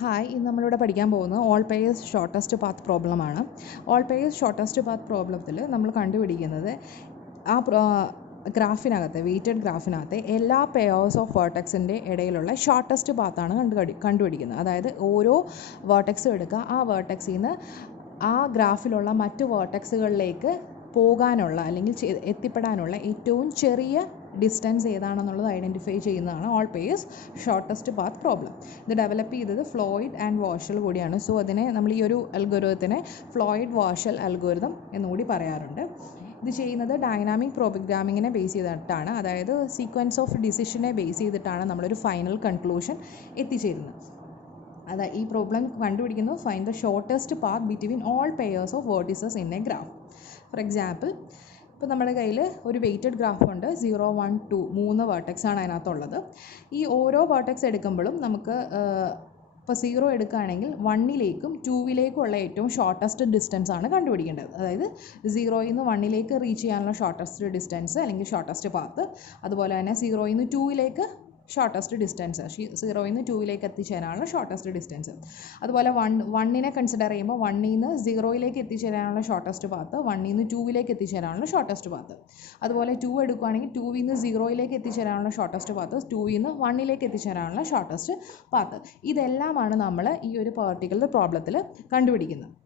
Hi, ഇന്ന് നമ്മളിവിടെ പഠിക്കാൻ പോകുന്നത് ഓൾ പെയേഴ്സ് ഷോർട്ടസ്റ്റ് പാത്ത് പ്രോബ്ലമാണ്. ഓൾ പെയേഴ്സ് ഷോർട്ടസ്റ്റ് പാത്ത് പ്രോബ്ലത്തിൽ നമ്മൾ കണ്ടുപിടിക്കുന്നത് ആ ഗ്രാഫിനകത്ത് വെയ്റ്റഡ് ഗ്രാഫിനകത്ത് എല്ലാ പെയേഴ്സ് ഓഫ് വേർട്ടെക്സിൻ്റെ ഇടയിലുള്ള ഷോർട്ടസ്റ്റ് പാത്താണ് കണ്ടുപിടിക്കുന്നത്. അതായത് ഓരോ വേർട്ടെക്സും എടുക്കുക, ആ വേർട്ടെക്സിൽ നിന്ന് ആ ഗ്രാഫിലുള്ള മറ്റ് വേർട്ടെക്സുകളിലേക്ക് പോകാനുള്ള അല്ലെങ്കിൽ എത്തിപ്പെടാനുള്ള ഏറ്റവും ചെറിയ ഡിസ്റ്റൻസ് ഏതാണെന്നുള്ളത് ഐഡൻറ്റിഫൈ ചെയ്യുന്നതാണ് all pairs shortest path problem. ഇത് ഡെവലപ്പ് ചെയ്തത് ഫ്ലോയിഡ് ആൻഡ് വാർഷൽ കൂടിയാണ്. സോ അതിനെ നമ്മൾ ഈ ഒരു അൽഗോരിതത്തിനെ ഫ്ലോയിഡ് വാർഷൽ അൽഗോരിതം എന്നുകൂടി പറയാറുണ്ട്. ഇത് ചെയ്യുന്നത് ഡൈനാമിക് പ്രോഗ്രാമിങ്ങിനെ ബേസ് ചെയ്തിട്ടാണ്. അതായത് സീക്വൻസ് ഓഫ് ഡിസിഷനെ ബേസ് ചെയ്തിട്ടാണ് നമ്മളൊരു ഫൈനൽ കൺക്ലൂഷൻ എത്തിച്ചേരുന്നത്. അതായത് ഈ പ്രോബ്ലം കണ്ടുപിടിക്കുന്നത് find the shortest path between all pairs of vertices in A graph. For example, ഇപ്പോൾ നമ്മുടെ കയ്യിൽ ഒരു വെയ്റ്റഡ് ഗ്രാഫ് ഉണ്ട്. 0, 1, 2 3 വേർട്ടെക്സാണ് അതിനകത്തുള്ളത്. ഈ ഓരോ വേർട്ടെക്സ് എടുക്കുമ്പോഴും നമുക്ക് ഇപ്പോൾ 0 എടുക്കുകയാണെങ്കിൽ 1ലേക്കും 2ലേക്കും ഉള്ള ഏറ്റവും ഷോർട്ടസ്റ്റ് ഡിസ്റ്റൻസ് ആണ് കണ്ടുപിടിക്കേണ്ടത്. അതായത് 0യിൽ നിന്ന് 1ലേക്ക് റീച്ച് ചെയ്യാനുള്ള ഷോർട്ടസ്റ്റ് ഡിസ്റ്റൻസ് അല്ലെങ്കിൽ ഷോർട്ടസ്റ്റ് പാത്ത്, അതുപോലെ തന്നെ 0യിൽ നിന്ന് 2ലേക്ക് ഷോർട്ടസ്റ്റ് ഡിസ്റ്റൻസ്, 0യിൽ നിന്ന് 2ലേക്ക് എത്തിച്ചേരാനുള്ള ഷോർട്ടസ്റ്റ് ഡിസ്റ്റൻസ്. അതുപോലെ 1നെ കൺസിഡർ ചെയ്യുമ്പോൾ 1ൽ നിന്ന് 0യിലേക്ക് എത്തിച്ചേരാനുള്ള ഷോർട്ടസ്റ്റ് പാത്ത്, 1ൽ നിന്ന് 2ലേക്ക് എത്തിച്ചേരാനുള്ള ഷോർട്ടസ്റ്റ് പാത്ത്. അതുപോലെ 2 എടുക്കുകയാണെങ്കിൽ 2ൽ നിന്ന് 0യിലേക്ക് എത്തിച്ചേരാനുള്ള ഷോർട്ടസ്റ്റ് പാത്ത്, 2ൽ നിന്ന് 1ലേക്ക് എത്തിച്ചേരാനുള്ള ഷോർട്ടസ്റ്റ് പാത്ത്. ഇതെല്ലാമാണ് നമ്മൾ ഈ ഒരു പർട്ടിക്കുലർ പ്രോബ്ലത്തിൽ കണ്ടുപിടിക്കുന്നത്.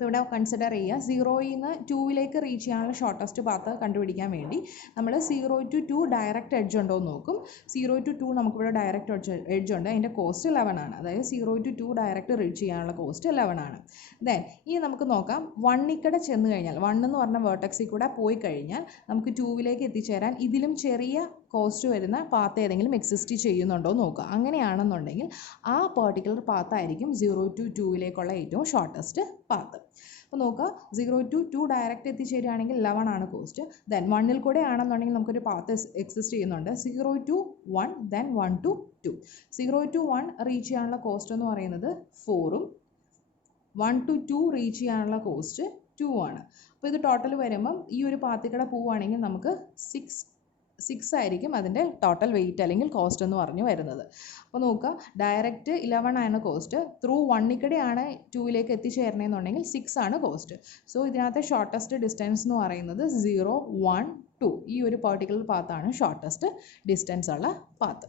ഇപ്പോൾ ഇവിടെ കൺസിഡർ ചെയ്യുക, 0യിൽ നിന്ന് 2ലേക്ക് റീച്ച് ചെയ്യാനുള്ള ഷോർട്ടസ്റ്റ് പാത്ത് കണ്ടുപിടിക്കാൻ വേണ്ടി നമ്മൾ 0 to 2 ഡയറക്റ്റ് എഡ്ജ് ഉണ്ടോ എന്ന് നോക്കും. 0 to 2 നമുക്കിവിടെ ഡയറക്റ്റ് എഡ്ജ് ഉണ്ട്. അതിൻ്റെ കോസ്റ്റ് 11 ആണ്. അതായത് 0 to 2 ഡയറക്റ്റ് റീച്ച് ചെയ്യാനുള്ള കോസ്റ്റ് 11 ആണ്. ദെൻ ഇനി നമുക്ക് നോക്കാം, 1ൽ ചെന്ന് കഴിഞ്ഞാൽ 1 എന്ന് പറഞ്ഞ വേർട്ടെക്സിൽ കൂടെ പോയി കഴിഞ്ഞാൽ നമുക്ക് 2ലേക്ക് എത്തിച്ചേരാൻ ഇതിലും ചെറിയ കോസ്റ്റ് വരുന്ന പാത്ത് ഏതെങ്കിലും എക്സിസ്റ്റ് ചെയ്യുന്നുണ്ടോ എന്ന് നോക്കുക. അങ്ങനെയാണെന്നുണ്ടെങ്കിൽ ആ പെർട്ടിക്കുലർ പാത്തായിരിക്കും 0 to 2ലേക്കുള്ള ഏറ്റവും ഷോർട്ടസ്റ്റ് പാത്ത്. അപ്പോൾ നോക്കുക, 0 to 2 ഡയറക്റ്റ് എത്തിച്ചേരുകയാണെങ്കിൽ 11 ആണ് കോസ്റ്റ്. ദെൻ 1ൽ കൂടെ ആണെന്നുണ്ടെങ്കിൽ നമുക്കൊരു പാത്ത് എക്സിസ്റ്റ് ചെയ്യുന്നുണ്ട്, 0 to 1, then 1 to 2. 0 to 1 reach ചെയ്യാനുള്ള കോസ്റ്റ് എന്ന് പറയുന്നത് 4ഉം 1 to 2 റീച്ച് ചെയ്യാനുള്ള കോസ്റ്റ് 2 ആണ്. അപ്പോൾ ഇത് ടോട്ടൽ വരുമ്പം ഈ ഒരു പാത്തിക്കടെ പോവുകയാണെങ്കിൽ നമുക്ക് 6 ആയിരിക്കും അതിൻ്റെ ടോട്ടൽ വെയിറ്റ് അല്ലെങ്കിൽ കോസ്റ്റ് എന്ന് പറഞ്ഞു വരുന്നത്. അപ്പോൾ നോക്കുക, ഡയറക്റ്റ് 11 ആണ് കോസ്റ്റ്, ത്രൂ 1ലേക്കാണ് 2ലേക്ക് എത്തിച്ചേരണമെന്നുണ്ടെങ്കിൽ 6 ആണ് കോസ്റ്റ്. സോ ഇതിനകത്തെ ഷോർട്ടസ്റ്റ് ഡിസ്റ്റൻസ് എന്ന് പറയുന്നത് 0, 1, 2 ഈ ഒരു പർട്ടിക്കുലർ പാത്താണ് ഷോർട്ടസ്റ്റ് ഡിസ്റ്റൻസ് ഉള്ള പാത്ത്.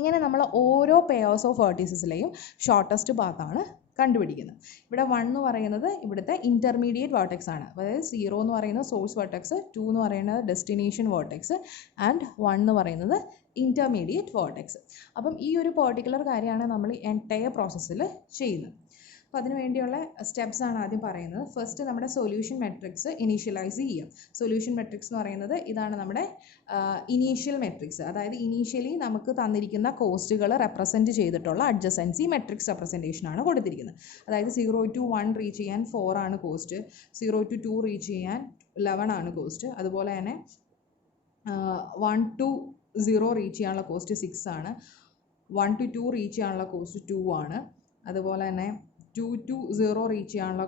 ഇങ്ങനെ നമ്മൾ ഓരോ പെയേഴ്സ് ഓഫ് വേർട്ടിസസിലെയും ഷോർട്ടസ്റ്റ് പാത്താണ് കണ്ടുപിടിക്കുന്നത്. ഇവിടെ 1 എന്ന് പറയുന്നത് ഇവിടുത്തെ ഇൻ്റർമീഡിയറ്റ് വേർട്ടെക്സ് ആണ്. അതായത് 0 എന്ന് പറയുന്നത് സോഴ്സ് വേർട്ടെക്സ്, 2 എന്ന് പറയുന്നത് ഡെസ്റ്റിനേഷൻ വേർട്ടെക്സ് ആൻഡ് 1 എന്ന് പറയുന്നത് ഇൻ്റർമീഡിയറ്റ് വേർട്ടെക്സ്. അപ്പം ഈ ഒരു പർട്ടിക്കുലർ കാര്യമാണ് നമ്മൾ എൻറ്റയർ പ്രോസസ്സിൽ ചെയ്യുന്നത്. അപ്പോൾ അതിന് വേണ്ടിയുള്ള സ്റ്റെപ്സ് ആണ് ആദ്യം പറയുന്നത്. ഫസ്റ്റ് നമ്മുടെ സൊല്യൂഷൻ മെട്രിക്സ് ഇനീഷ്യലൈസ് ചെയ്യാം. സൊല്യൂഷൻ മെട്രിക്സ് എന്ന് പറയുന്നത് ഇതാണ് നമ്മുടെ ഇനീഷ്യൽ മെട്രിക്സ്. അതായത് ഇനീഷ്യലി നമുക്ക് തന്നിരിക്കുന്ന കോസ്റ്റുകൾ റെപ്രസെൻറ്റ് ചെയ്തിട്ടുള്ള അഡ്ജസൻസി മെട്രിക്സ് റെപ്രസെൻറ്റേഷൻ ആണ് കൊടുത്തിരിക്കുന്നത്. അതായത് 0 to 1 റീച്ച് ചെയ്യാൻ 4 ആണ് കോസ്റ്റ്, 0 to 2 റീച്ച് ചെയ്യാൻ 11 ആണ് കോസ്റ്റ്, അതുപോലെ തന്നെ 1 to 0 റീച്ച് ചെയ്യാനുള്ള കോസ്റ്റ് 6 ആണ്, 1 to 2 റീച്ച് ചെയ്യാനുള്ള കോസ്റ്റ് 2 ആണ്, അതുപോലെ തന്നെ 2 to 0 റീച്ച് ചെയ്യാനുള്ള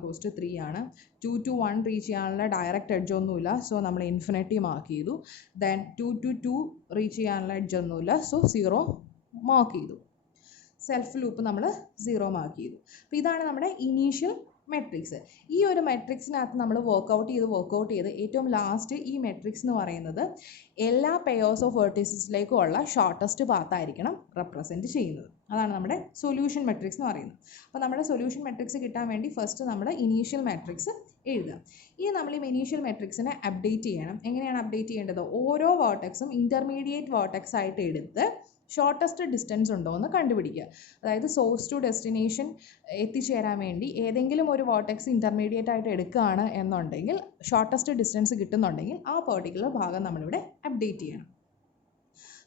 കോസ്റ്റ് 3 ആണ്. 2 to 1 റീച്ച് ചെയ്യാനുള്ള ഡയറക്റ്റ് എഡ്ജ് ഒന്നുമില്ല, സോ നമ്മൾ ഇൻഫിനിറ്റി മാർക്ക് ചെയ്തു. ദെൻ 2 to 2 റീച്ച് ചെയ്യാനുള്ള എഡ്ജ് ഒന്നുമില്ല, സോ 0 മാർക്ക് ചെയ്തു. സെൽഫ് ലൂപ്പ് നമ്മൾ 0 മാർക്ക് ചെയ്തു. അപ്പോൾ ഇതാണ് നമ്മുടെ ഇനീഷ്യൽ മെട്രിക്സ്. ഈ ഒരു മെട്രിക്സിനകത്ത് നമ്മൾ വർക്കൗട്ട് ചെയ്ത് ഏറ്റവും ലാസ്റ്റ് ഈ മെട്രിക്സ് എന്ന് പറയുന്നത് എല്ലാ പെയേഴ്സ് ഓഫ് വേർട്ടിസസിലേക്കും ഉള്ള ഷോർട്ടസ്റ്റ് പാത്തായിരിക്കണം റെപ്രസെൻറ്റ് ചെയ്യുന്നത്. അതാണ് നമ്മുടെ സൊല്യൂഷൻ മെട്രിക്സ് എന്ന് പറയുന്നത്. അപ്പോൾ നമ്മുടെ സൊല്യൂഷൻ മെട്രിക്സ് കിട്ടാൻ വേണ്ടി ഫസ്റ്റ് നമ്മൾ ഇനീഷ്യൽ മെട്രിക്സ് എഴുതുക. ഇനി നമ്മൾ ഈ ഇനീഷ്യൽ മെട്രിക്സിനെ അപ്ഡേറ്റ് ചെയ്യണം. എങ്ങനെയാണ് അപ്ഡേറ്റ് ചെയ്യേണ്ടത്? ഓരോ വേർട്ടെക്സും ഇൻ്റർമീഡിയറ്റ് വേർട്ടെക്സ് ആയിട്ട് എടുത്ത് ഷോർട്ടസ്റ്റ് ഡിസ്റ്റൻസ് ഉണ്ടോ എന്ന് കണ്ടുപിടിക്കുക. അതായത് സോഴ്സ് ടു ഡെസ്റ്റിനേഷൻ എത്തിച്ചേരാൻ വേണ്ടി ഏതെങ്കിലും ഒരു വേർട്ടെക്സ് ഇൻ്റർമീഡിയറ്റ് ആയിട്ട് എടുക്കുകയാണ് എന്നുണ്ടെങ്കിൽ, ഷോർട്ടസ്റ്റ് ഡിസ്റ്റൻസ് കിട്ടുന്നുണ്ടെങ്കിൽ ആ പെർട്ടിക്കുലർ ഭാഗം നമ്മളിവിടെ അപ്ഡേറ്റ് ചെയ്യണം.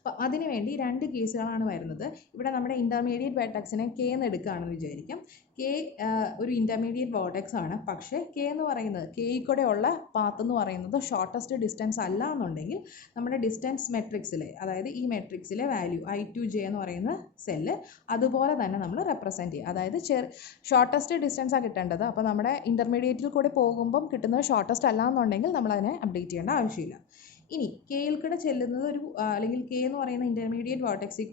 അപ്പോൾ അതിന് വേണ്ടി 2 കേസുകളാണ് വരുന്നത്. ഇവിടെ നമ്മുടെ ഇൻ്റർമീഡിയറ്റ് വേർട്ടെക്സിനെ K എന്ന് എടുക്കുകയാണെന്ന് വിചാരിക്കാം. K ഒരു ഇൻ്റർമീഡിയറ്റ് വേർട്ടെക്സ് ആണ്. പക്ഷേ K എന്ന് പറയുന്നത് Kയിൽ കൂടെ ഉള്ള പാത്ത് എന്ന് പറയുന്നത് ഷോർട്ടസ്റ്റ് ഡിസ്റ്റൻസ് അല്ല എന്നുണ്ടെങ്കിൽ നമ്മുടെ ഡിസ്റ്റൻസ് മെട്രിക്സിലെ, അതായത് ഈ മെട്രിക്സിലെ വാല്യൂ I2J എന്ന് പറയുന്ന സെല്ല് അതുപോലെ തന്നെ നമ്മൾ റെപ്രസെൻറ്റ് ചെയ്യുക. അതായത് ഷോർട്ടസ്റ്റ് ഡിസ്റ്റൻസാണ് കിട്ടേണ്ടത്. അപ്പോൾ നമ്മുടെ ഇൻ്റർമീഡിയറ്റിൽ കൂടെ പോകുമ്പം കിട്ടുന്നത് ഷോർട്ടസ്റ്റ് അല്ല എന്നുണ്ടെങ്കിൽ നമ്മളതിനെ അപ്ഡേറ്റ് ചെയ്യേണ്ട ആവശ്യമില്ല. ഇനി കെയിൽ കൂടെ ചെല്ലുന്നത് അല്ലെങ്കിൽ കെ എന്ന് പറയുന്ന ഇൻ്റർമീഡിയറ്റ് വെർട്ടെക്സിൽ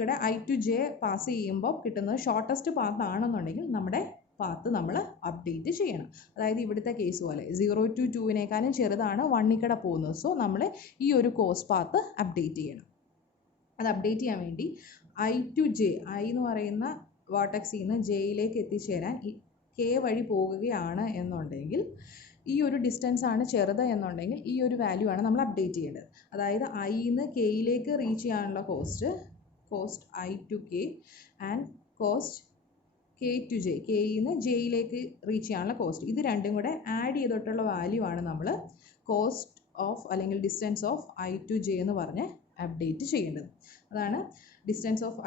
കൂടെ ഐ ടു ജെ പാസ് ചെയ്യുമ്പോൾ കിട്ടുന്നത് ഷോർട്ടസ്റ്റ് പാത്ത് ആണെന്നുണ്ടെങ്കിൽ നമ്മുടെ പാത്ത് നമ്മൾ അപ്ഡേറ്റ് ചെയ്യണം. അതായത് ഇവിടുത്തെ കേസ് പോലെ 0 to 2 ചെറുതാണ് 1 കൂടെ പോകുന്നത്. സോ നമ്മൾ ഈ ഒരു കോഴ്സ് പാത്ത് അപ്ഡേറ്റ് ചെയ്യണം. അത് അപ്ഡേറ്റ് ചെയ്യാൻ വേണ്ടി ഐ ടു ജെ, ഐ എന്ന് പറയുന്ന വേർട്ടെക്സിൽ നിന്ന് ജെയിലേക്ക് എത്തിച്ചേരാൻ കെ വഴി പോകുകയാണ് എന്നുണ്ടെങ്കിൽ, ഈ ഒരു ഡിസ്റ്റൻസ് ആണ് ചെറുത് എന്നുണ്ടെങ്കിൽ ഈ ഒരു വാല്യൂ ആണ് നമ്മൾ അപ്ഡേറ്റ് ചെയ്യേണ്ടത്. അതായത് ഐന്ന് കെയിലേക്ക് റീച്ച് ചെയ്യാനുള്ള cost i to k and cost k to j, കെയിന്ന് ജെയിലേക്ക് റീച്ച് ചെയ്യാനുള്ള കോസ്റ്റ്, ഇത് രണ്ടും കൂടെ ആഡ് ചെയ്തിട്ടുള്ള വാല്യൂ ആണ് നമ്മൾ കോസ്റ്റ് ഓഫ് അല്ലെങ്കിൽ distance of I to j എന്ന് പറഞ്ഞ് അപ്ഡേറ്റ് ചെയ്യേണ്ടത്. അതാണ് distance of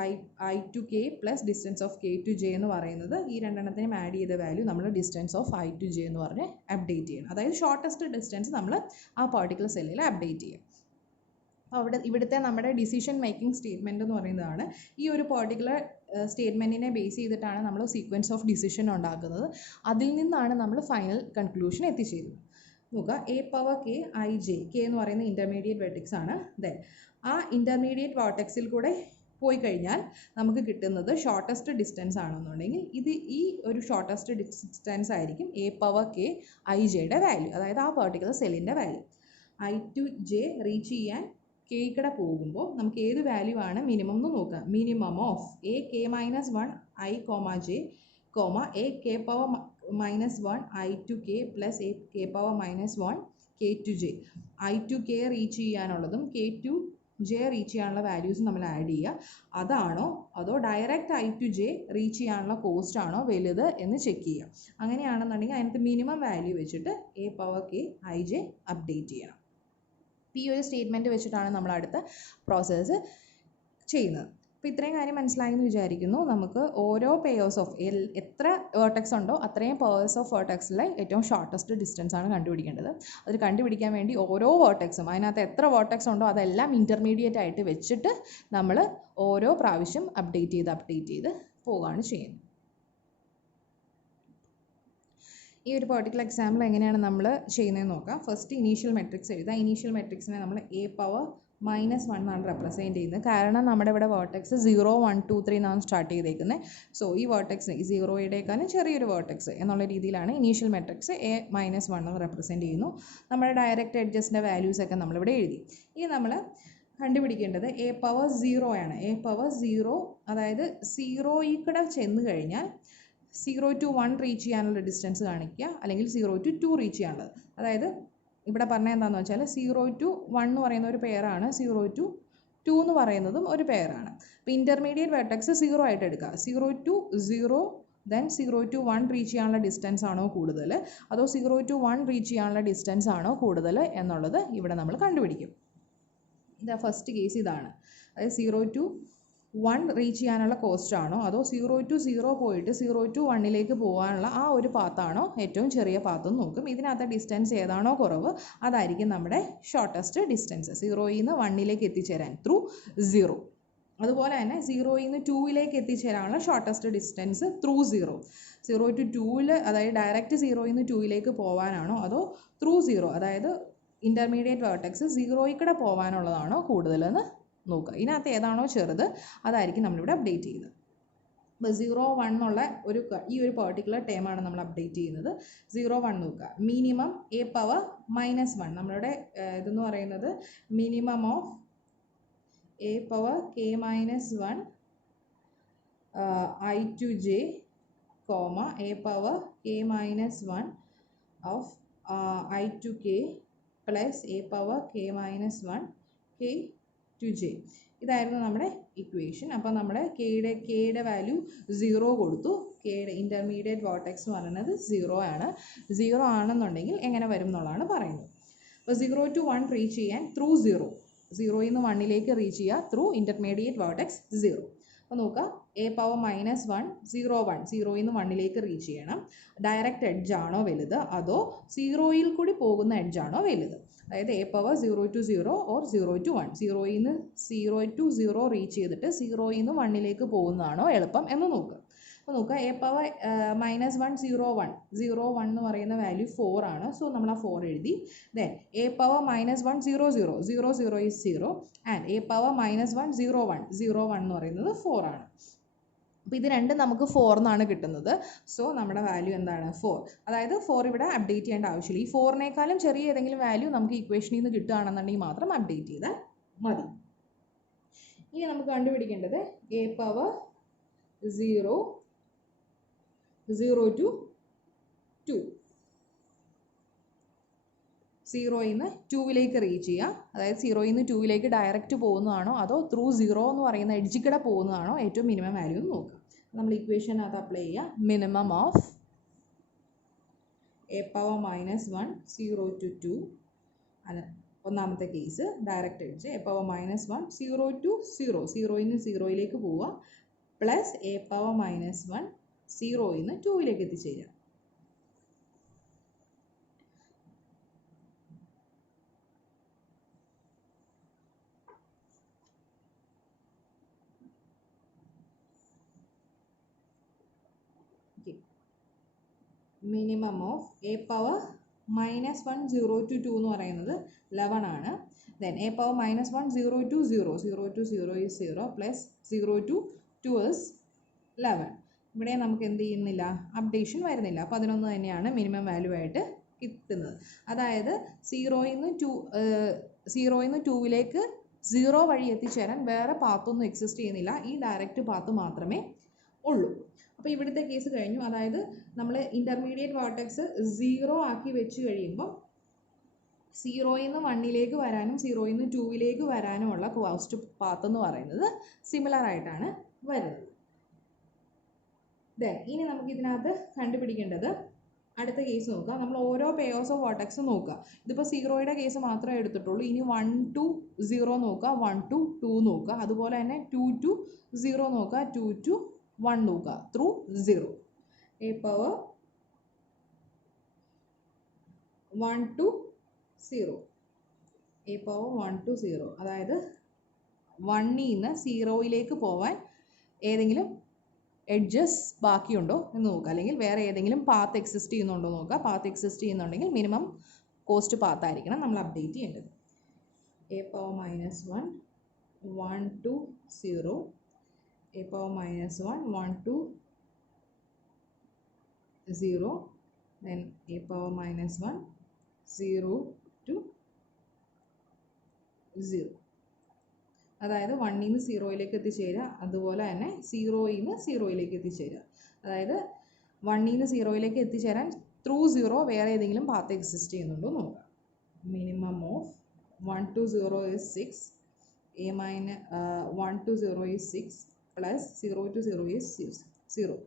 I to K plus distance of k to j എന്ന് പറയുന്നത്. ഈ രണ്ടെണ്ണത്തിനും ആഡ് ചെയ്ത വാല്യൂ നമ്മൾ distance of I to j എന്ന് പറഞ്ഞ് അപ്ഡേറ്റ് ചെയ്യണം. അതായത് ഷോർട്ടസ്റ്റ് ഡിസ്റ്റൻസ് നമ്മൾ ആ പർട്ടിക്കുലർ സെല്ലിൽ അപ്ഡേറ്റ് ചെയ്യും. ഇവിടുത്തെ നമ്മുടെ ഡിസിഷൻ മേക്കിംഗ് സ്റ്റേറ്റ്മെൻറ്റ് എന്ന് പറയുന്നതാണ്. ഈ ഒരു പർട്ടിക്കുലർ സ്റ്റേറ്റ്മെൻറ്റിനെ ബേസ് ചെയ്തിട്ടാണ് നമ്മൾ സീക്വൻസ് ഓഫ് ഡിസിഷൻ ഉണ്ടാക്കുന്നത്. അതിൽ നിന്നാണ് നമ്മൾ ഫൈനൽ കൺക്ലൂഷൻ എത്തിച്ചേരുന്നത്. നോക്കുക, A power k i J, K എന്ന് പറയുന്ന ഇൻ്റർമീഡിയറ്റ് വെർട്ടെക്സ് ആണ്. ദെൻ ആ ഇൻ്റർമീഡിയറ്റ് വെർട്ടെക്സിൽ കൂടെ പോയി കഴിഞ്ഞാൽ നമുക്ക് കിട്ടുന്നത് ഷോർട്ടസ്റ്റ് ഡിസ്റ്റൻസ് ആണെന്നുണ്ടെങ്കിൽ ഈ ഒരു ഷോർട്ടസ്റ്റ് ഡിസ്റ്റൻസ് ആയിരിക്കും എ പവർ കെ ഐ ജെയുടെ വാല്യൂ, അതായത് ആ പർട്ടിക്കുലർ സെല്ലിൻ്റെ value. I to j reach ചെയ്യാൻ കെയ്ക്കടെ പോകുമ്പോൾ നമുക്ക് ഏത് വാല്യൂ ആണ് മിനിമം എന്ന് നോക്കാം. Minimum of A k -1 i j A k power -1 I to K plus A k power -1 K to j. I to k reach ചെയ്യാനുള്ളതും കെ ടു ജെ റീച്ച് ചെയ്യാനുള്ള വാല്യൂസ് നമ്മൾ ആഡ് ചെയ്യുക. അതാണോ അതോ direct i to j reach ചെയ്യാനുള്ള cost ആണോ വലുത് എന്ന് ചെക്ക് ചെയ്യുക. അങ്ങനെയാണെന്നുണ്ടെങ്കിൽ അതിനകത്ത് മിനിമം വാല്യൂ വെച്ചിട്ട് A power k i j update ചെയ്യണം. ഈ ഒരു സ്റ്റേറ്റ്മെൻറ്റ് വെച്ചിട്ടാണ് നമ്മൾ അടുത്ത പ്രോസസ്സ് ചെയ്യുന്നത്. അപ്പോൾ ഇത്രയും കാര്യം മനസ്സിലായെന്ന് വിചാരിക്കുന്നു. നമുക്ക് ഓരോ പെയേഴ്സ് ഓഫ് എത്ര വേർട്ടെക്സ് ഉണ്ടോ അത്രയും പെയേഴ്സ് ഓഫ് വേർട്ടെക്സിലെ ഏറ്റവും ഷോർട്ടസ്റ്റ് ഡിസ്റ്റൻസ് ആണ് കണ്ടുപിടിക്കേണ്ടത്. അത് കണ്ടുപിടിക്കാൻ വേണ്ടി ഓരോ വേർട്ടെക്സും അതിനകത്ത് എത്ര വേർട്ടെക്സ് ഉണ്ടോ അതെല്ലാം ഇൻ്റർമീഡിയറ്റ് ആയിട്ട് വെച്ചിട്ട് നമ്മൾ ഓരോ പ്രാവശ്യം അപ്ഡേറ്റ് ചെയ്ത് പോവുകയാണ് ചെയ്യുന്നത്. ഈ ഒരു പർട്ടിക്കുലർ എക്സാമ്പിൾ എങ്ങനെയാണ് നമ്മൾ ചെയ്യുന്നതെന്ന് നോക്കാം. ഫസ്റ്റ് ഇനീഷ്യൽ മെട്രിക്സ് എഴുതാം. ഇനീഷ്യൽ മെട്രിക്സിനെ നമ്മൾ എ പവർ -1 എന്നാണ് റെപ്രസെൻറ്റ് ചെയ്യുന്നത്. കാരണം നമ്മുടെ ഇവിടെ വേർട്ടെക്സ് 0 1 2 3 എന്നാണ് സ്റ്റാർട്ട് ചെയ്തേക്കുന്നത്. സോ ഈ വേർട്ടെക്സ് 0യുടേക്കാളും ചെറിയൊരു വേർട്ടെക്സ് എന്നുള്ള രീതിയിലാണ് ഇനീഷ്യൽ മെട്രിക്സ് എ -1 എന്ന് റെപ്രസെൻറ്റ് ചെയ്യുന്നു. നമ്മുടെ ഡയറക്റ്റ് എഡ്ജസിൻ്റെ വാല്യൂസൊക്കെ നമ്മളിവിടെ എഴുതി. ഇനി നമ്മൾ കണ്ടുപിടിക്കേണ്ടത് എ പവർ 0 ആണ്. എ പവർ 0 അതായത് 0യിൽ കൂടെ ചെന്ന് കഴിഞ്ഞാൽ 0 to 1 റീച്ച് ചെയ്യാനുള്ള ഡിസ്റ്റൻസ് കാണിക്കുക, അല്ലെങ്കിൽ 0 to 2 റീച്ച് ചെയ്യാനുള്ളത്. അതായത് ഇവിടെ പറഞ്ഞത് എന്താണെന്ന് വെച്ചാൽ 0 to 1 എന്ന് പറയുന്ന ഒരു പെയറാണ്, 0 to 2 എന്ന് പറയുന്നതും ഒരു പെയറാണ്. അപ്പോൾ ഇൻ്റർമീഡിയറ്റ് വെർട്ടെക്സ് 0 ആയിട്ട് എടുക്കുക. 0 to 0 ദെൻ 0 to 1 റീച്ച് ചെയ്യാനുള്ള ഡിസ്റ്റൻസ് ആണോ കൂടുതൽ അതോ 0 to 1 റീച്ച് ചെയ്യാനുള്ള ഡിസ്റ്റൻസ് ആണോ കൂടുതൽ എന്നുള്ളത് ഇവിടെ നമ്മൾ കണ്ടുപിടിക്കും. ഇതാ ഫസ്റ്റ് കേസ് ഇതാണ്. അതായത് 0 to 1 റീച്ച് ചെയ്യാനുള്ള കോസ്റ്റ് ആണോ അതോ 0 to 0 പോയിട്ട് 0 to 1ലേക്ക് പോകാനുള്ള ആ ഒരു പാത്താണോ ഏറ്റവും ചെറിയ പാത്തെന്ന് നോക്കും. ഇതിനകത്ത് ഡിസ്റ്റൻസ് ഏതാണോ കുറവ് അതായിരിക്കും നമ്മുടെ ഷോർട്ടസ്റ്റ് ഡിസ്റ്റൻസ് 0യിൽ നിന്ന് 1ലേക്ക് എത്തിച്ചേരാൻ ത്രൂ 0. അതുപോലെ തന്നെ 0യിൽ നിന്ന് 2ലേക്ക് എത്തിച്ചേരാനുള്ള ഷോർട്ടസ്റ്റ് ഡിസ്റ്റൻസ് ത്രൂ 0. 0 to 2ൽ അതായത് ഡയറക്റ്റ് 0യിൽ നിന്ന് 2ലേക്ക് പോകാനാണോ അതോ ത്രൂ 0 അതായത് ഇൻ്റർമീഡിയറ്റ് വേർട്ടെക്സ് 0യിൽ കൂടെ പോകാനുള്ളതാണോ കൂടുതലെന്ന് നോക്കുക. ഇതിനകത്ത് ഏതാണോ ചെറുത് അതായിരിക്കും നമ്മളിവിടെ അപ്ഡേറ്റ് ചെയ്യുന്നത്. അപ്പോൾ 0 1 എന്നുള്ള ഈ ഒരു പർട്ടിക്കുലർ ടേമാണ് നമ്മൾ അപ്ഡേറ്റ് ചെയ്യുന്നത്. 0 1 നോക്കുക. മിനിമം എ പവർ -1 നമ്മളുടെ ഇതെന്ന് പറയുന്നത് minimum of A power K -1 I to J A power K -1 of I to K plus A power K -1 K to J. ഇതായിരുന്നു നമ്മുടെ ഇക്വേഷൻ. അപ്പോൾ നമ്മുടെ കെയുടെ വാല്യൂ 0 കൊടുത്തു. കെയുടെ ഇൻ്റർമീഡിയറ്റ് വേർട്ടെക്സ് എന്ന് പറയുന്നത് 0 ആണ്. 0 ആണെന്നുണ്ടെങ്കിൽ എങ്ങനെ വരും എന്നുള്ളതാണ് പറയുന്നത്. അപ്പോൾ 0 to 1 റീച്ച് ചെയ്യാൻ ത്രൂ 0യിൽ നിന്ന് 1ലേക്ക് റീച്ച് ചെയ്യുക ത്രൂ ഇൻ്റർമീഡിയറ്റ് വേർട്ടെക്സ് 0. അപ്പോൾ നോക്കുക, എ പവർ -1 0 1 0യിൽ നിന്ന് 1ലേക്ക് റീച്ച് ചെയ്യണം. ഡയറക്റ്റ് എഡ്ജാണോ വലുത് അതോ 0യിൽ കൂടി പോകുന്ന എഡ്ജാണോ വലുത്? അതായത് A power 0 to 0 or 0 to 1 0യിൽ നിന്ന് 0 to 0 റീച്ച് ചെയ്തിട്ട് 0യിൽ നിന്ന് 1ലേക്ക് പോകുന്നതാണോ എളുപ്പം എന്ന് നോക്കുക. അപ്പോൾ നോക്കുക എ പവർ -1 0 1 0 1 എന്ന് പറയുന്ന വാല്യൂ 4 ആണ്. സോ നമ്മൾ ആ 4 എഴുതി. Then A power -1 0 0 0 0 is 0 and A power -1 0 1 0 1 എന്ന് പറയുന്നത് 4 ആണ്. അപ്പോൾ ഇത് രണ്ടും നമുക്ക് 4 എന്നാണ് കിട്ടുന്നത്. സോ നമ്മുടെ വാല്യൂ എന്താണ് 4. അതായത് 4 ഇവിടെ അപ്ഡേറ്റ് ചെയ്യേണ്ട ആവശ്യമില്ല. ഈ 4നേക്കാളും ചെറിയ ഏതെങ്കിലും വാല്യൂ നമുക്ക് ഇക്വേഷനിൽ നിന്ന് കിട്ടുകയാണെന്നുണ്ടെങ്കിൽ മാത്രം അപ്ഡേറ്റ് ചെയ്താൽ മതി. ഇനി നമുക്ക് കണ്ടുപിടിക്കേണ്ടത് എ പവർ 0 0 to 2 0യിൽ നിന്ന് 2ലേക്ക് റീച്ച് ചെയ്യുക. അതായത് 0യിൽ നിന്ന് 2ലേക്ക് ഡയറക്റ്റ് പോകുന്നതാണോ അതോ ത്രൂ 0 എന്ന് പറയുന്ന എഡ്ജിൽ കൂടെ പോകുന്നതാണോ ഏറ്റവും മിനിമം വാല്യൂ എന്ന് നോക്കുക. നമ്മൾ ഇക്വേഷനകത്ത് അപ്ലൈ ചെയ്യുക. Minimum of A power -1 0 to 2 ആണ് ഒന്നാമത്തെ case. Direct edge A power -1 0 to 0 0യിൽ നിന്ന് 0യിലേക്ക് പോവുക പ്ലസ് എ പവർ -1 0യിൽ നിന്ന് 2ലേക്ക് എത്തിച്ചേരുക. Minimum of A power -1 0 to 2 എന്ന് പറയുന്നത് 11 ആണ്. Then A power -1 0 to 0 0 to 0 is 0 plus 0 to 2 is 11. ഇവിടെ നമുക്ക് എന്ത് ചെയ്യുന്നില്ല, അപ്ഡേഷൻ വരുന്നില്ല. അപ്പോൾ 11 തന്നെയാണ് മിനിമം വാല്യൂ ആയിട്ട് കിട്ടുന്നത്. അതായത് 0യിൽ നിന്ന് 2ലേക്ക് 0 വഴി എത്തിച്ചേരാൻ വേറെ പാത്തൊന്നും എക്സിസ്റ്റ് ചെയ്യുന്നില്ല. ഈ ഡയറക്റ്റ് പാത്ത് മാത്രമേ ഉള്ളൂ. അപ്പോൾ ഇവിടുത്തെ കേസ് കഴിഞ്ഞു. അതായത് നമ്മൾ ഇൻ്റർമീഡിയറ്റ് വേർട്ടെക്സ് 0 ആക്കി വെച്ച് കഴിയുമ്പോൾ 0യിൽ നിന്ന് 1ലേക്ക് വരാനും 0യിൽ നിന്ന് 2ലേക്ക് വരാനുമുള്ള കോസ്റ്റ് പാത്ത് എന്ന് പറയുന്നത് സിമിലർ ആയിട്ടാണ് വരുന്നത്. ദെൻ ഇനി നമുക്ക് ഇതിനകത്ത് കണ്ടുപിടിക്കേണ്ടത് അടുത്ത കേസ് നോക്കുക. നമ്മൾ ഓരോ പെയേഴ്സ് ഓഫ് വേർട്ടെക്സ് നോക്കുക. ഇതിപ്പോൾ 0യുടെ കേസ് മാത്രമേ എടുത്തിട്ടുള്ളൂ. ഇനി 1 to 0 നോക്കുക, 1 to 2 നോക്കുക, അതുപോലെ തന്നെ 2 to 0 നോക്കുക, 2 to 1 നോക്കുക, through 0. A power 1 to 0 A power 1 to 0 അതായത് 1ൽ നിന്ന് 0യിലേക്ക് പോവാൻ ഏതെങ്കിലും എഡ്ജസ് ബാക്കിയുണ്ടോ എന്ന് നോക്കുക, അല്ലെങ്കിൽ വേറെ ഏതെങ്കിലും പാത്ത് എക്സിസ്റ്റ് ചെയ്യുന്നുണ്ടോ നോക്കുക. പാത്ത് എക്സിസ്റ്റ് ചെയ്യുന്നുണ്ടെങ്കിൽ മിനിമം കോസ്റ്റ് പാത്ത് ആയിരിക്കണം നമ്മൾ അപ്ഡേറ്റ് ചെയ്യേണ്ടത്. A power -1 1 to 0 A power -1 1 to 0 then A power -1 0 to 0. അതായത് 1ൽ നിന്ന് 0യിലേക്ക് എത്തിച്ചേരുക, അതുപോലെ തന്നെ 0യിൽ നിന്ന് 0യിലേക്ക് എത്തിച്ചേരുക. അതായത് 1ൽ നിന്ന് 0യിലേക്ക് എത്തിച്ചേരാൻ ത്രൂ 0 വേറെ ഏതെങ്കിലും പാത്ത് എക്സിസ്റ്റ് ചെയ്യുന്നുണ്ടോ നോക്കുക. Minimum of 1 to 0 is 6 1 to 0 is 6 plus 0 to 0 is 0.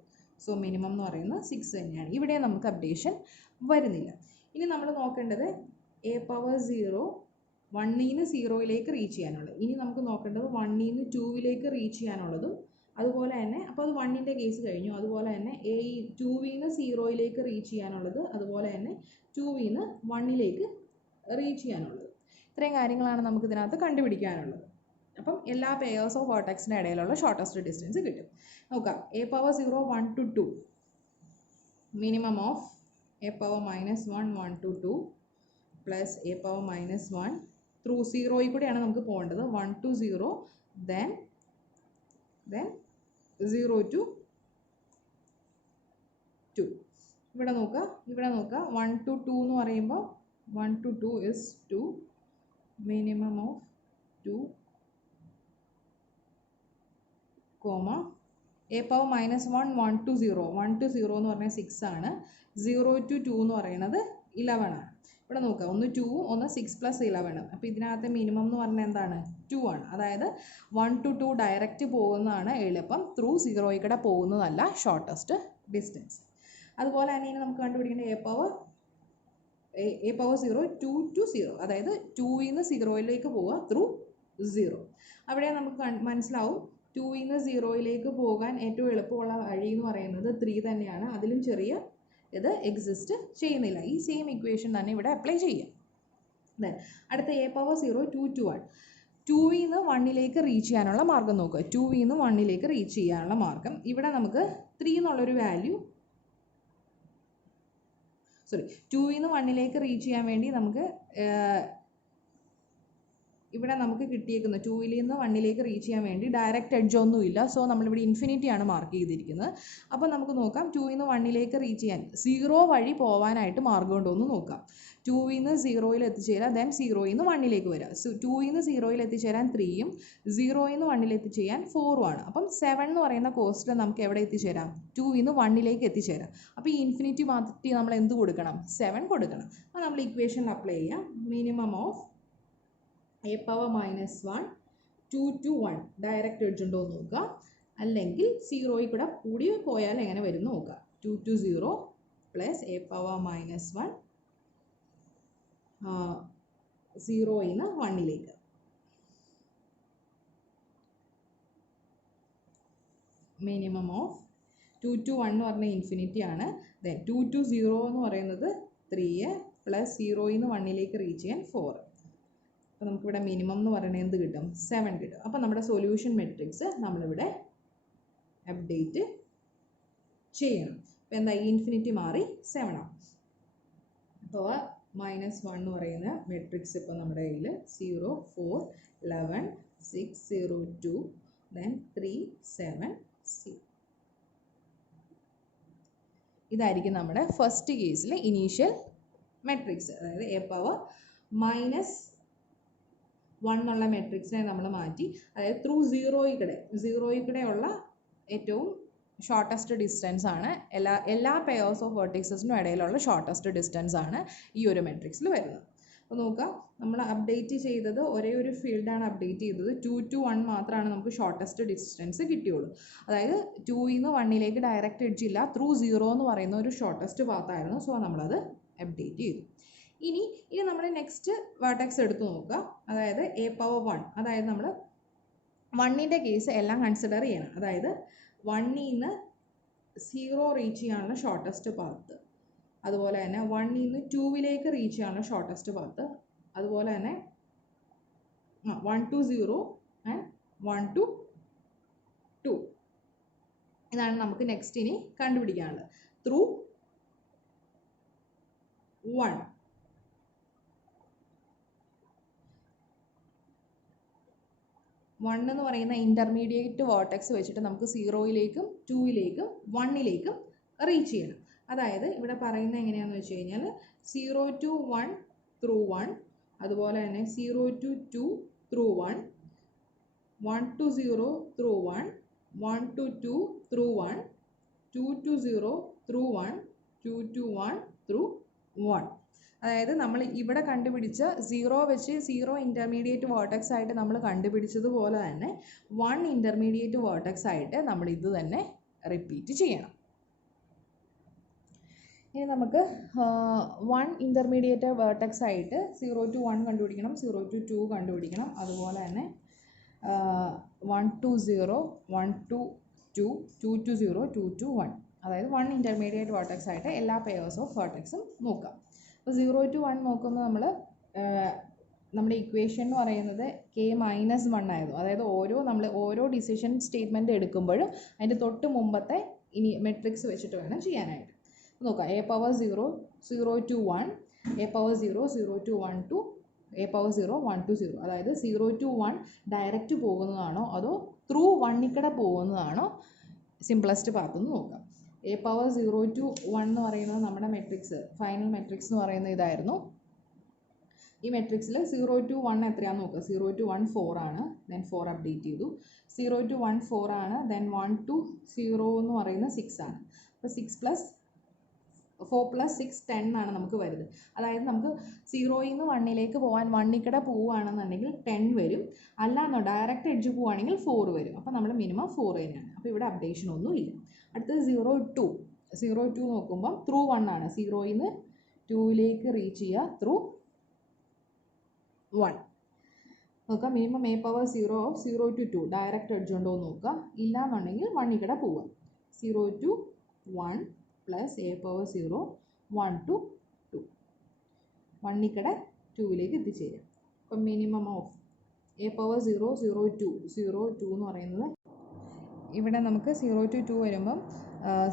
So minimum എന്ന് പറയുന്നത് 6 തന്നെയാണ്. ഇവിടെ നമുക്ക് അപ്ഡേഷൻ വരുന്നില്ല. ഇനി നമ്മൾ നോക്കേണ്ടത് എ പവർ 0 1ൽ നിന്ന് 0യിലേക്ക് റീച്ച് ചെയ്യാനുള്ളത്. ഇനി നമുക്ക് നോക്കേണ്ടത് 1ൽ നിന്ന് 2ലേക്ക് റീച്ച് ചെയ്യാനുള്ളതും അതുപോലെ തന്നെ. അപ്പോൾ അത് 1ൻ്റെ കേസ് കഴിഞ്ഞു. അതുപോലെ തന്നെ 2ൽ നിന്ന് 0യിലേക്ക് റീച്ച് ചെയ്യാനുള്ളത്, അതുപോലെ തന്നെ 2ൽ നിന്ന് 1ലേക്ക് റീച്ച് ചെയ്യാനുള്ളത്. ഇത്രയും കാര്യങ്ങളാണ് നമുക്ക് ഇതിനകത്ത് കണ്ടുപിടിക്കാനുള്ളത്. അപ്പം എല്ലാ പെയേഴ്സ് ഓഫ് വേർട്ടെക്സിൻ്റെ ഇടയിലുള്ള ഷോർട്ടസ്റ്റ് ഡിസ്റ്റൻസ് കിട്ടും. നോക്കാം. A power 0 1 to 2 minimum of A power -1 1 to 2 plus A power -1 through 0യിൽ കൂടെയാണ് നമുക്ക് പോകേണ്ടത്. 1 to 0 then 0 to 2. ഇവിടെ നോക്കുക 1 to 2 എന്ന് പറയുമ്പോൾ 1 to 2 is 2 minimum of 2 comma A power -1 1 to 0 1 to 0 എന്ന് പറഞ്ഞാൽ 6 ആണ്. 0 to 2 എന്ന് പറയുന്നത് 11 ആണ്. ഇവിടെ നോക്കുക, ഒന്ന് 2 ഒന്ന് 6 + 11. അപ്പോൾ ഇതിനകത്ത് മിനിമം എന്ന് പറഞ്ഞാൽ എന്താണ് 2 ആണ്. അതായത് 1 to 2 ഡയറക്റ്റ് പോകുന്നതാണ് എളുപ്പം, ത്രൂ 0യിൽ കൂടെ പോകുന്നതല്ല ഷോർട്ടസ്റ്റ് ഡിസ്റ്റൻസ്. അതുപോലെ തന്നെ ഇനി നമുക്ക് കണ്ടുപിടിക്കേണ്ട എ പവർ 0 2 to 0 അതായത് 2ൽ നിന്ന് 0യിലേക്ക് പോവുക ത്രൂ 0. അവിടെ നമുക്ക് മനസ്സിലാവും 2ൽ നിന്ന് 0യിലേക്ക് പോകാൻ ഏറ്റവും എളുപ്പമുള്ള വഴി എന്ന് പറയുന്നത് 3 തന്നെയാണ്. അതിലും ചെറിയ ഇത് എക്സിസ്റ്റ് ചെയ്യുന്നില്ല. ഈ സെയിം ഇക്വേഷൻ തന്നെ ഇവിടെ അപ്ലൈ ചെയ്യാം. അടുത്ത എ പവർ 0 2 to 1 2ൽ നിന്ന് 1ലേക്ക് റീച്ച് ചെയ്യാനുള്ള മാർഗം നോക്കുക. 2ൽ നിന്ന് 1ലേക്ക് റീച്ച് ചെയ്യാനുള്ള മാർഗം ഇവിടെ നമുക്ക് 3 എന്നുള്ളൊരു വാല്യൂ 2ൽ നിന്ന് 1ലേക്ക് റീച്ച് ചെയ്യാൻ വേണ്ടി നമുക്ക് ഇവിടെ നമുക്ക് കിട്ടിയേക്കുന്നത് 2ൽ നിന്ന് 1ലേക്ക് റീച്ച് ചെയ്യാൻ വേണ്ടി ഡയറക്റ്റ് എഡ്ജ് ഒന്നുമില്ല. സോ നമ്മളിവിടെ ഇൻഫിനിറ്റി ആണ് മാർക്ക് ചെയ്തിരിക്കുന്നത്. അപ്പോൾ നമുക്ക് നോക്കാം 2ൽ നിന്ന് 1ലേക്ക് റീച്ച് ചെയ്യാൻ 0 വഴി പോകാനായിട്ട് മാർഗമുണ്ടോ എന്ന് നോക്കാം. 2ൽ നിന്ന് 0യിൽ എത്തിച്ചേരാം, ദെൻ 0ൽ നിന്ന് 1ലേക്ക് വരാം. 2ൽ നിന്ന് 0യിൽ എത്തിച്ചേരാൻ 3ഉം 0ൽ നിന്ന് 1ൽ എത്തിച്ചേരാൻ 4ഉം ആണ്. അപ്പം 7 എന്ന് പറയുന്ന കോസ്റ്റിൽ നമുക്ക് എവിടെ എത്തിച്ചേരാം? 2ൽ നിന്ന് 1ലേക്ക് എത്തിച്ചേരാം. അപ്പോൾ ഈ ഇൻഫിനിറ്റി മാറ്റി നമ്മൾ എന്ത് കൊടുക്കണം? 7 കൊടുക്കണം. അപ്പോൾ നമ്മൾ ഇക്വേഷനിൽ അപ്ലൈ ചെയ്യാം. Minimum of a power minus 1 2 to 1 direct edge ഉണ്ടോ എന്ന് നോക്കുക. അല്ലെങ്കിൽ 0യിൽ കൂടെ കൂടി പോയാൽ എങ്ങനെ വരും നോക്കുക. 2 to 0 plus a power minus 1 0യിൽ നിന്ന് 1ലേക്ക്. മിനിമം ഓഫ് 2 to 1 എന്ന് പറഞ്ഞാൽ ഇൻഫിനിറ്റി ആണ്. ദെൻ 2 to 0 എന്ന് പറയുന്നത് 3 പ്ലസ് 0യിൽ നിന്ന് 1ലേക്ക് റീച്ച് ചെയ്യാൻ 4. അപ്പോൾ നമുക്കിവിടെ മിനിമം എന്ന് പറയുന്നത് എന്ത് കിട്ടും? 7 കിട്ടും. അപ്പോൾ നമ്മുടെ സൊല്യൂഷൻ മെട്രിക്സ് നമ്മളിവിടെ അപ്ഡേറ്റ് ചെയ്യണം. അപ്പോൾ എന്താ ഇൻഫിനിറ്റി മാറി 7 ആണ്. അപ്പോൾ -1 എന്ന് പറയുന്ന മെട്രിക്സ് ഇപ്പോൾ നമ്മുടെ കയ്യിൽ 0 4 11 6 0 2 then 3 7 6. ഇതായിരിക്കും നമ്മുടെ ഫസ്റ്റ് കേസിൽ ഇനീഷ്യൽ മെട്രിക്സ്. അതായത് a പവർ -1 എന്നുള്ള മെട്രിക്സിനെ നമ്മൾ മാറ്റി, അതായത് ത്രൂ 0യിൽ കൂടെ ഉള്ള ഏറ്റവും ഷോർട്ടസ്റ്റ് ഡിസ്റ്റൻസ് ആണ് എല്ലാ പെയേഴ്സ് ഓഫ് വെർട്ടിക്സസിനും ഇടയിലുള്ള ഷോർട്ടസ്റ്റ് ഡിസ്റ്റൻസ് ആണ് ഈ ഒരു മെട്രിക്സിൽ വരുന്നത്. അപ്പോൾ നോക്കാം, നമ്മൾ അപ്ഡേറ്റ് ചെയ്തത് ഒരേ ഒരു ഫീൽഡാണ് അപ്ഡേറ്റ് ചെയ്തത്. 2 to 1 മാത്രമാണ് നമുക്ക് ഷോർട്ടസ്റ്റ് ഡിസ്റ്റൻസ് കിട്ടിയുള്ളൂ. അതായത് 2ൽ നിന്ന് 1ലേക്ക് ഡയറക്റ്റ് എഡ്ജ് ഇല്ല, ത്രൂ 0 എന്ന് പറയുന്ന ഒരു ഷോർട്ടസ്റ്റ് പാത്തായിരുന്നു. സോ നമ്മളത് അപ്ഡേറ്റ് ചെയ്തു. ഇനി നമ്മൾ നെക്സ്റ്റ് വെർട്ടെക്സ് എടുത്ത് നോക്കുക. അതായത് a പവർ 1, അതായത് നമ്മൾ 1ൻ്റെ കേസ് എല്ലാം കൺസിഡർ ചെയ്യണം. അതായത് 1ൽ നിന്ന് 0 റീച്ച് ചെയ്യാനുള്ള ഷോർട്ടസ്റ്റ് പാത്ത്, അതുപോലെ തന്നെ 1ൽ നിന്ന് 2ലേക്ക് റീച്ച് ചെയ്യാനുള്ള ഷോർട്ടസ്റ്റ് പാത്ത്, അതുപോലെ തന്നെ 1 to 0 ആൻഡ് 1 to 2. ഇതാണ് നമുക്ക് നെക്സ്റ്റ് ഇനി കണ്ടുപിടിക്കാനുള്ളത്. ത്രൂ 1 എന്ന് പറയുന്ന ഇൻ്റർമീഡിയറ്റ് വേർട്ടെക്സ് വെച്ചിട്ട് നമുക്ക് 0യിലേക്കും 2യിലേക്കും 1ലേക്കും റീച്ച് ചെയ്യണം. അതായത് ഇവിടെ പറയുന്നത് എങ്ങനെയാണെന്ന് വെച്ച് കഴിഞ്ഞാൽ 0 to 1 ത്രൂ 1, അതുപോലെ തന്നെ 0 to 2 through 1, 1 to 0 through 1, 1 to 2 through 1, 2 to 0 through 1, 2 to 1 through 1. അതായത് നമ്മൾ ഇവിടെ കണ്ടുപിടിച്ച 0 വെച്ച് 0 ഇൻ്റർമീഡിയറ്റ് വേർട്ടെക്സ് ആയിട്ട് നമ്മൾ കണ്ടുപിടിച്ചതുപോലെ തന്നെ 1 ഇൻ്റർമീഡിയറ്റ് വേർട്ടെക്സ് ആയിട്ട് നമ്മൾ ഇത് തന്നെ റിപ്പീറ്റ് ചെയ്യണം. ഇനി നമുക്ക് 1 ഇൻ്റർമീഡിയറ്റ് വേർട്ടെക്സ് ആയിട്ട് 0 to 1 കണ്ടുപിടിക്കണം, 0 to 2 കണ്ടുപിടിക്കണം, അതുപോലെ തന്നെ 1 to 0, 1 to 2, 2 to 0, 2 to 1. അതായത് 1 ഇൻ്റർമീഡിയറ്റ് വേർട്ടെക്സ് ആയിട്ട് എല്ലാ പെയേഴ്സ് ഓഫ് വേർട്ടെക്സും നോക്കാം. അപ്പോൾ 0 to 1 നോക്കുമ്പോൾ നമ്മുടെ ഇക്വേഷൻ എന്ന് പറയുന്നത് k-1 ആയിരുന്നു. അതായത് ഓരോ ഡിസിഷൻ സ്റ്റേറ്റ്മെൻറ്റ് എടുക്കുമ്പോഴും അതിൻ്റെ തൊട്ട് മുമ്പത്തെ ഇനി മെട്രിക്സ് വെച്ചിട്ട് വേണം ചെയ്യാനായിട്ട്. നോക്കാം, a power 0 0 to 1, a power 0 0 to 1 to a power 0 1 to 0. അതായത് 0 to 1 ഡയറക്റ്റ് പോകുന്നതാണോ അതോ ത്രൂ 1ൽ കൂടെ പോകുന്നതാണോ സിംപ്ലസ്റ്റ് പാത്ത് എന്ന് നോക്കാം. a പവർ 0 to 1 എന്ന് പറയുന്നത് നമ്മുടെ മെട്രിക്സ്, ഫൈനൽ മെട്രിക്സ് എന്ന് പറയുന്നത് ഇതായിരുന്നു. ഈ മെട്രിക്സിൽ 0 to 1 എത്രയാണെന്ന് നോക്കുക. 0 to 1 4 ആണ്, ദെൻ 4 അപ്ഡേറ്റ് ചെയ്തു. 0 to 1 4 ആണ്, ദെൻ 1 to 0 എന്ന് പറയുന്നത് 6 ആണ്. അപ്പോൾ 4 plus 6 10 ആണ് നമുക്ക് വരുന്നത്. അതായത് നമുക്ക് 0യിൽ നിന്ന് 1ലേക്ക് പോകാൻ 1ൽ കൂടെ പോവുകയാണെന്നുണ്ടെങ്കിൽ 10 വരും, അല്ലാന്നോ ഡയറക്റ്റ് എഡ്ജ് പോവുകയാണെങ്കിൽ 4 വരും. അപ്പോൾ നമ്മൾ മിനിമം 4 തന്നെയാണ്. അപ്പോൾ ഇവിടെ അപ്ഡേഷൻ ഒന്നും ഇല്ല. അടുത്തത് 0 to നോക്കുമ്പം ത്രൂ 1 ആണ്. 0യിൽ നിന്ന് 2ലേക്ക് റീച്ച് ചെയ്യുക ത്രൂ 1. നോക്കാം, minimum a power 0 of 0 to 2 direct edge ഉണ്ടോ എന്ന് നോക്കുക. ഇല്ല എന്നുണ്ടെങ്കിൽ 1ൽ കൂടെ പോവുക. 0 to 1 plus a power 0 1 to 2, 1ൽ കൂടെ 2ലേക്ക് എത്തിച്ചേരും. അപ്പം മിനിമം ഓഫ് എ പവർ 0 0 2 0 2 എന്ന് പറയുന്നത് ഇവിടെ നമുക്ക് 0 to 2 വരുമ്പം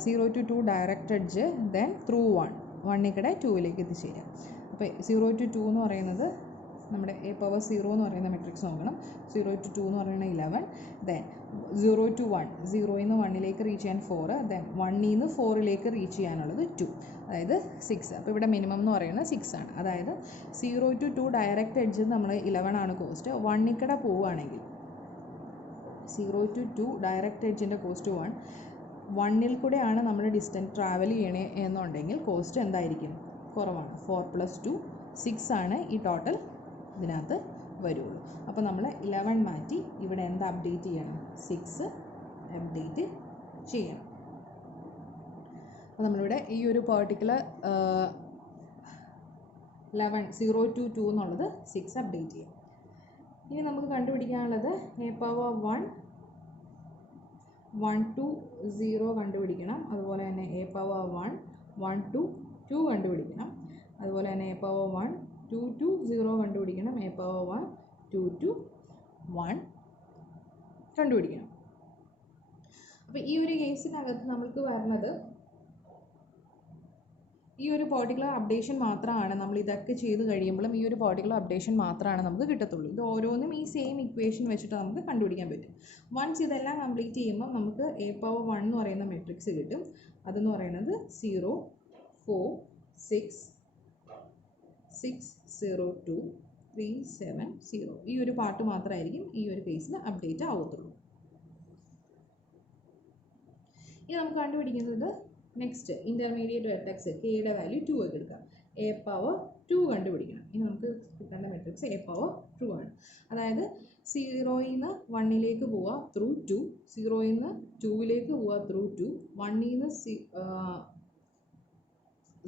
0 to 2 direct edge then through 1 കൂടെ 2ലേക്ക് എത്തിച്ചേരാം. അപ്പോൾ 0 to 2 എന്ന് പറയുന്നത് നമ്മുടെ എ പവർ 0 എന്ന് പറയുന്ന മെട്രിക്സ് നോക്കണം. 0 to 2 എന്ന് പറയുന്നത് 11, ദെൻ 0 to 1 0ൽ നിന്ന് 1ലേക്ക് റീച്ച് ചെയ്യാൻ 4, ദെൻ 1ൽ നിന്ന് 4ലേക്ക് റീച്ച് ചെയ്യാനുള്ളത് 2, അതായത് 6. അപ്പോൾ ഇവിടെ മിനിമം എന്ന് പറയുന്നത് 6 ആണ്. അതായത് 0 to 2 ഡയറക്റ്റ് എഡ്ജ് നമ്മൾ 11 ആണ് കോസ്റ്റ്. 1 കൂടെ പോവുകയാണെങ്കിൽ 0 to 2 ഡയറക്റ്റ് എഡ്ജിൻ്റെ കോസ്റ്റ് 1ൽ കൂടെയാണ് നമ്മൾ ഡിസ്റ്റൻസ് ട്രാവൽ ചെയ്യണേ എന്നുണ്ടെങ്കിൽ കോസ്റ്റ് എന്തായിരിക്കും? കുറവാണ്. 4 + 2 6 ആണ് ഈ ടോട്ടൽ ഇതിനകത്ത് വരുള്ളൂ. അപ്പോൾ നമ്മൾ 11 മാറ്റി ഇവിടെ എന്താ അപ്ഡേറ്റ് ചെയ്യണം? 6 അപ്ഡേറ്റ് ചെയ്യണം. അപ്പോൾ നമ്മളിവിടെ ഈ ഒരു പെർട്ടിക്കുലർ 11 0 to 2 എന്നുള്ളത് 6 അപ്ഡേറ്റ് ചെയ്യാം. ഇനി നമുക്ക് കണ്ടുപിടിക്കാനുള്ളത് എ പവർ 1 1 to 0 കണ്ടുപിടിക്കണം. അതുപോലെ തന്നെ എ പവർ 1 1 to 2 കണ്ടുപിടിക്കണം. അതുപോലെ തന്നെ എ പവർ 1 2 to 0 കണ്ടുപിടിക്കണം. എ പവർ 1 2 to 1 കണ്ടുപിടിക്കണം. അപ്പോൾ ഈ ഒരു കേസിനകത്ത് നമുക്ക് വരുന്നത് ഈ ഒരു പെർട്ടിക്കുലർ അപ്ഡേഷൻ മാത്രമാണ്. നമ്മൾ ഇതൊക്കെ ചെയ്ത് കഴിയുമ്പോഴും ഈ ഒരു പെർട്ടിക്കുലർ അപ്ഡേഷൻ മാത്രമാണ് നമുക്ക് കിട്ടത്തുള്ളൂ. ഇത് ഓരോന്നും ഈ സെയിം ഇക്വേഷൻ വെച്ചിട്ട് നമുക്ക് കണ്ടുപിടിക്കാൻ പറ്റും. വൺസ് ഇതെല്ലാം കംപ്ലീറ്റ് ചെയ്യുമ്പോൾ നമുക്ക് എ പവർ 1 എന്ന് പറയുന്ന മെട്രിക്സ് കിട്ടും. അതെന്ന് പറയുന്നത് 0 4 6 6 0 2 3 7 0. ഈ ഒരു പാർട്ട് മാത്രമായിരിക്കും ഈ ഒരു കേസിൽ അപ്ഡേറ്റ് ആവത്തുള്ളൂ. ഇനി നമുക്ക് കണ്ടുപിടിക്കുന്നത് നെക്സ്റ്റ് ഇൻ്റർമീഡിയറ്റ് വെർട്ടെക്സ് കെയുടെ വാല്യൂ 2 ഒക്കെ എടുക്കാം. എ പവർ 2 കണ്ടുപിടിക്കണം. ഇനി നമുക്ക് കിട്ടേണ്ട മെട്രിക്സ് എ പവർ 2 ആണ്. അതായത് 0ൽ നിന്ന് 1ലേക്ക് പോവുക ത്രൂ 2, 0ൽ നിന്ന് 2ലേക്ക് പോവുക ത്രൂ 2, 1ൽ നിന്ന്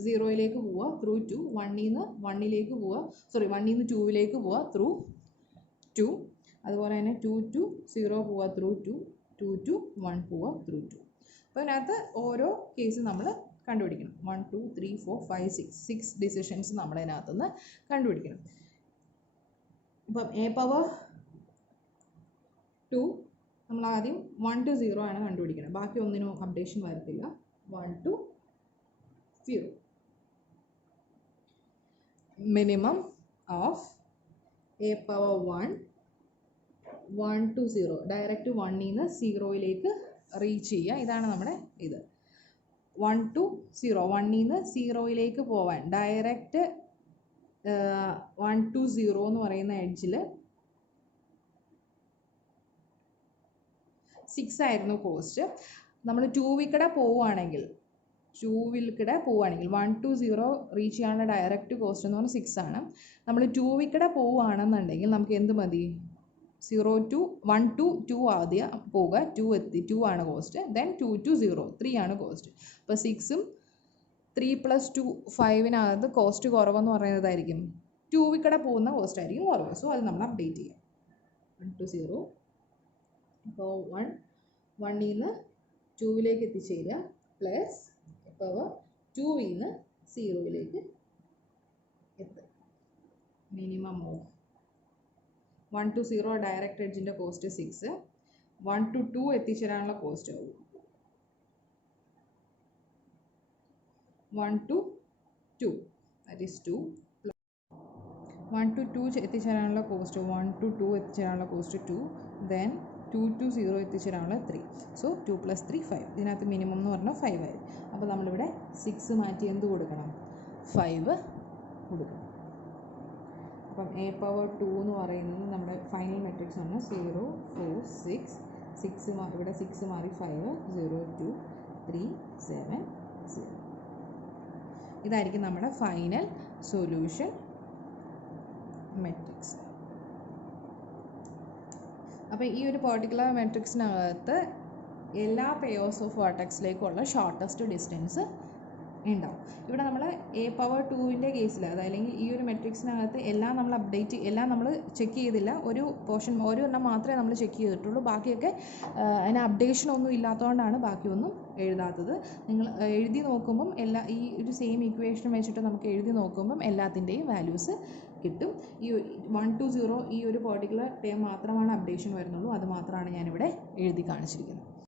0ലേക്ക് പോവുക ത്രൂ 2, 1ൽ നിന്ന് 1ലേക്ക് പോവുക 1ൽ നിന്ന് 2ലേക്ക് പോവുക ത്രൂ 2, അതുപോലെ തന്നെ 2 to 0 പോവുക ത്രൂ 2, 2 to 1 പോവുക ത്രൂ 2. അപ്പോൾ അതിനകത്ത് ഓരോ കേസ് നമ്മൾ കണ്ടുപിടിക്കണം. 1 2 3 4 5 6 ഡിസിഷൻസ് നമ്മൾ അതിനകത്തുനിന്ന് കണ്ടുപിടിക്കണം. ഇപ്പം എ പവർ 2 നമ്മൾ ആദ്യം 1 to 0 ആണ് കണ്ടുപിടിക്കണം. ബാക്കി ഒന്നിനും അപ്ഡേഷൻ വരത്തില്ല. 1 to 0 minimum of A power 1 to 0 direct 1ൽ നിന്ന് 0ലേക്ക് റീച്ച് ചെയ്യുക. ഇതാണ് നമ്മുടെ ഇത്. 1 to 0 1ൽ നിന്ന് 0ലേക്ക് പോവാൻ ഡയറക്റ്റ് 1 to 0 എന്ന് പറയുന്ന എഡ്ജിൽ 6 ആയിരുന്നു കോസ്റ്റ്. നമ്മൾ 2ൽ കൂടെ പോവുകയാണെങ്കിൽ 1 to 0 റീച്ച് ചെയ്യാനുള്ള ഡയറക്റ്റ് കോസ്റ്റ് എന്ന് പറഞ്ഞാൽ 6 ആണ്. നമ്മൾ 2ൽ കൂടെ പോവുകയാണെന്നുണ്ടെങ്കിൽ നമുക്ക് എന്ത് മതി? 1 to 2 ആദ്യം പോവുക. 2 ആണ് കോസ്റ്റ്. ദെൻ 2 to 0 3 ആണ് കോസ്റ്റ്. അപ്പോൾ 6ഉം 3 + 2 5നകത്ത് കോസ്റ്റ് കുറവെന്ന് പറയുന്നതായിരിക്കും 2ൽ കൂടെ പോകുന്ന കോസ്റ്റ് ആയിരിക്കും കുറവ്. സോ അത് നമ്മൾ അപ്ഡേറ്റ് ചെയ്യാം. 1 to 0 അപ്പോൾ 1ൽ നിന്ന് 2ലേക്ക് എത്തിച്ചേരുക പ്ലസ് പവർ 2ൽ നിന്ന് 0ലേക്ക് എത്തുക. മിനിമം ഓഫ് 1 to 0 ഡയറക്റ്റ് എഡ്ജിൻ്റെ കോസ്റ്റ് 6, 1 to 2 എത്തിച്ചേരാനുള്ള കോസ്റ്റ് ആവും 1 to 2 that is 2 1 to 2 എത്തിച്ചേരാനുള്ള കോസ്റ്റ് 1 to 2 എത്തിച്ചേരാനുള്ള കോസ്റ്റ് 2, ദെൻ 2 to 0 എത്തിച്ചേരാനുള്ള 3. സോ 2 + 3 5. ഇതിനകത്ത് മിനിമം എന്ന് പറഞ്ഞാൽ 5 ആയിരുന്നു. അപ്പോൾ നമ്മളിവിടെ 6 മാറ്റി എന്ത് കൊടുക്കണം? 5 കൊടുക്കണം. അപ്പം എ പവർ 2 എന്ന് പറയുന്നത് നമ്മുടെ ഫൈനൽ മെട്രിക്സ് ആണ്. 0 4 6 ഇവിടെ 6 മാറി 5 0 2 3 7 0. ഇതായിരിക്കും നമ്മുടെ ഫൈനൽ സൊല്യൂഷൻ മെട്രിക്സ്. അപ്പോൾ ഈ ഒരു പെർട്ടിക്കുലർ മെട്രിക്സിനകത്ത് എല്ലാ പെയേഴ്സ് ഓഫ് വെർട്ടെക്സിലേക്കുള്ള ഷോർട്ടസ്റ്റ് ഡിസ്റ്റൻസ് ഉണ്ടാവും. ഇവിടെ നമ്മൾ a⁴ കേസിൽ അല്ലെങ്കിൽ ഈ ഒരു മെട്രിക്സിനകത്ത് എല്ലാം നമ്മൾ എല്ലാം നമ്മൾ ചെക്ക് ചെയ്തില്ല. ഒരു എണ്ണം മാത്രമേ നമ്മൾ ചെക്ക് ചെയ്തിട്ടുള്ളൂ. ബാക്കിയൊക്കെ അതിന് അപ്ഡേഷൻ ഒന്നും ഇല്ലാത്തതുകൊണ്ടാണ് ബാക്കിയൊന്നും എഴുതാത്തത്. നിങ്ങൾ എഴുതി നോക്കുമ്പം ഈ ഒരു സെയിം ഇക്വേഷൻ വെച്ചിട്ട് നമുക്ക് എഴുതി നോക്കുമ്പം എല്ലാത്തിൻ്റെയും വാല്യൂസ് കിട്ടും. ഈ 1 to 0 ഈ ഒരു പെർട്ടിക്കുലർ ടേം മാത്രമാണ് അപ്ഡേഷൻ വരുന്നുള്ളൂ. അത് മാത്രമാണ് ഞാനിവിടെ എഴുതി കാണിച്ചിരിക്കുന്നത്.